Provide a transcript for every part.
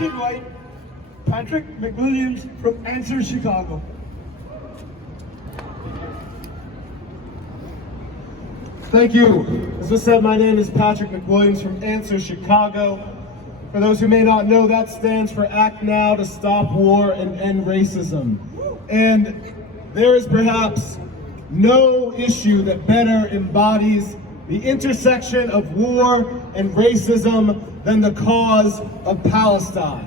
to invite Patrick McWilliams from Answer Chicago. Thank you. As was said, my name is Patrick McWilliams from Answer Chicago. For those who may not know, that stands for Act Now to Stop War and End Racism. And there is perhaps no issue that better embodies the intersection of war and racism than the cause of Palestine.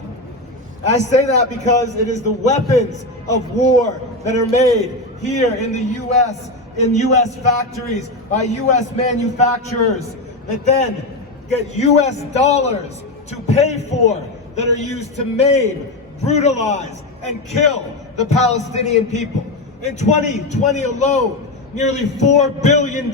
I say that because it is the weapons of war that are made here in the U.S., in U.S. factories, by U.S. manufacturers, that then get U.S. dollars to pay for, that are used to maim, brutalize, and kill the Palestinian people. In 2020 alone, nearly $4 billion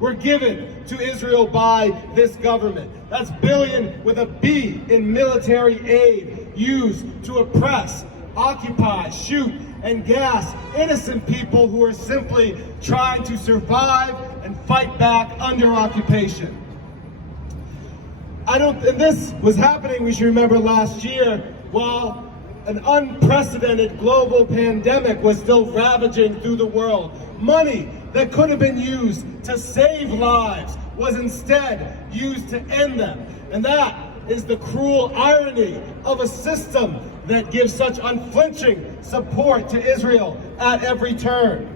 were given to Israel by this government. That's billion with a B in military aid used to oppress, occupy, shoot, and gas innocent people who are simply trying to survive and fight back under occupation. And this was happening, we should remember, last year, while an unprecedented global pandemic was still ravaging through the world. Money that could have been used to save lives was instead used to end them. And that is the cruel irony of a system that gives such unflinching support to Israel at every turn.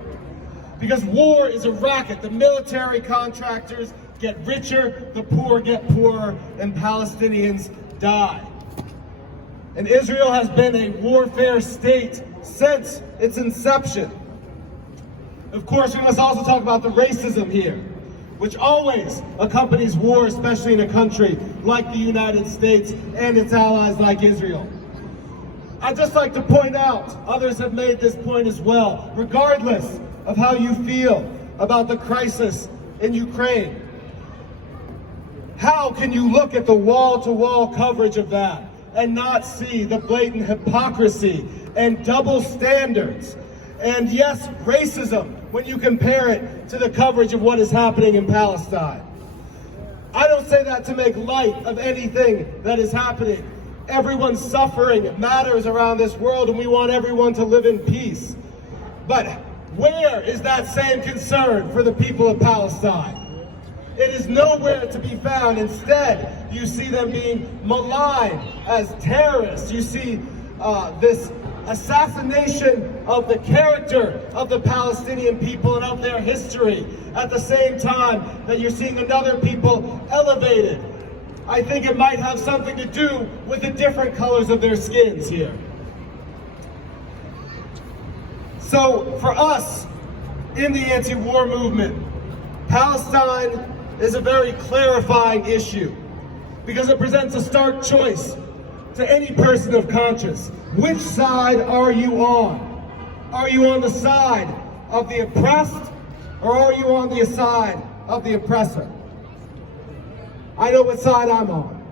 Because war is a racket. The military contractors get richer, the poor get poorer, and Palestinians die. And Israel has been a warfare state since its inception. Of course, we must also talk about the racism here, which always accompanies war, especially in a country like the United States and its allies like Israel. I'd just like to point out, others have made this point as well, regardless of how you feel about the crisis in Ukraine, how can you look at the wall-to-wall coverage of that and not see the blatant hypocrisy and double standards, and yes, racism, when you compare it to the coverage of what is happening in Palestine? I don't say that to make light of anything that is happening. Everyone's suffering matters around this world, and we want everyone to live in peace. But where is that same concern for the people of Palestine? It is nowhere to be found. Instead, you see them being maligned as terrorists. You see this assassination of the character of the Palestinian people and of their history, at the same time that you're seeing another people elevated. I think it might have something to do with the different colors of their skins here. So for us in the anti-war movement, Palestine is a very clarifying issue because it presents a stark choice to any person of conscience. Which side are you on? Are you on the side of the oppressed, or are you on the side of the oppressor? I know what side I'm on.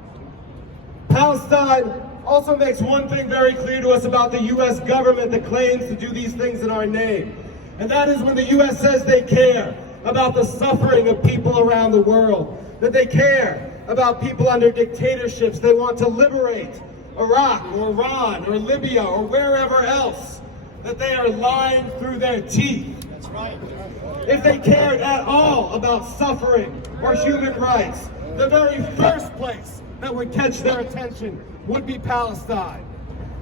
Palestine also makes one thing very clear to us about the U.S. government that claims to do these things in our name. And that is when the U.S. says they care about the suffering of people around the world, that they care about people under dictatorships they want to liberate, Iraq or Iran or Libya or wherever else, that they are lying through their teeth. That's right. If they cared at all about suffering or human rights, the very first place that would catch their attention would be Palestine.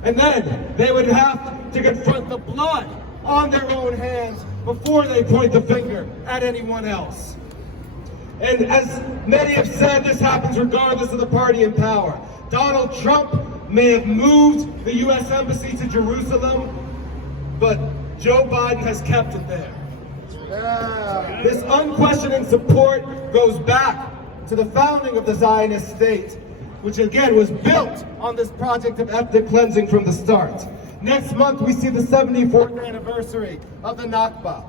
And then they would have to confront the blood on their own hands before they point the finger at anyone else. And as many have said, this happens regardless of the party in power. Donald Trump may have moved the U.S. Embassy to Jerusalem, but Joe Biden has kept it there. This unquestioning support goes back to the founding of the Zionist state, which again was built on this project of ethnic cleansing from the start. Next month we see the 74th anniversary of the Nakba,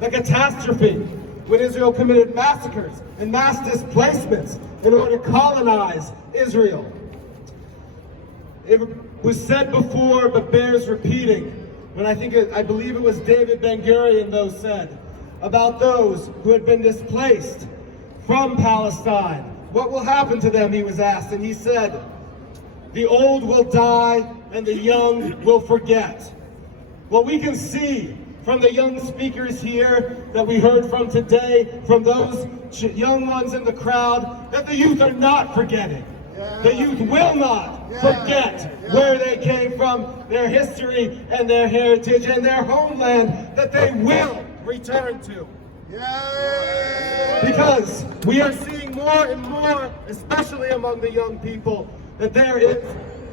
the catastrophe when Israel committed massacres and mass displacements in order to colonize Israel. It was said before, but bears repeating, when I believe it was David Ben-Gurion, though, said about those who had been displaced from Palestine. What will happen to them, he was asked, and he said, the old will die and the young will forget. What we can see from the young speakers here that we heard from today, from those young ones in the crowd, that the youth are not forgetting. The youth will not forget where they came from, their history and their heritage and their homeland that they will return to. Because we are seeing more and more, especially among the young people, that there is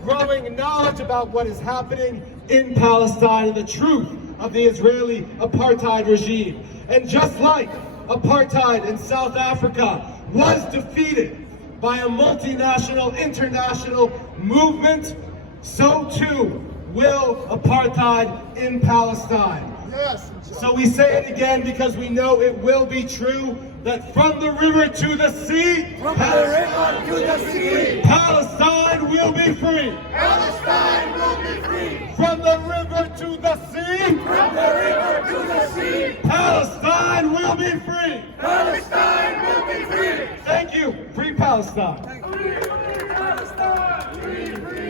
growing knowledge about what is happening in Palestine and the truth of the Israeli apartheid regime. And just like apartheid in South Africa was defeated by a multinational, international movement, so too will apartheid in Palestine. Yes. So we say it again because we know it will be true, that from the river to the sea, Palestine will be free. Palestine will be free. From the river to the sea, Palestine will be free. Palestine will be free. Thank you. Free Palestine.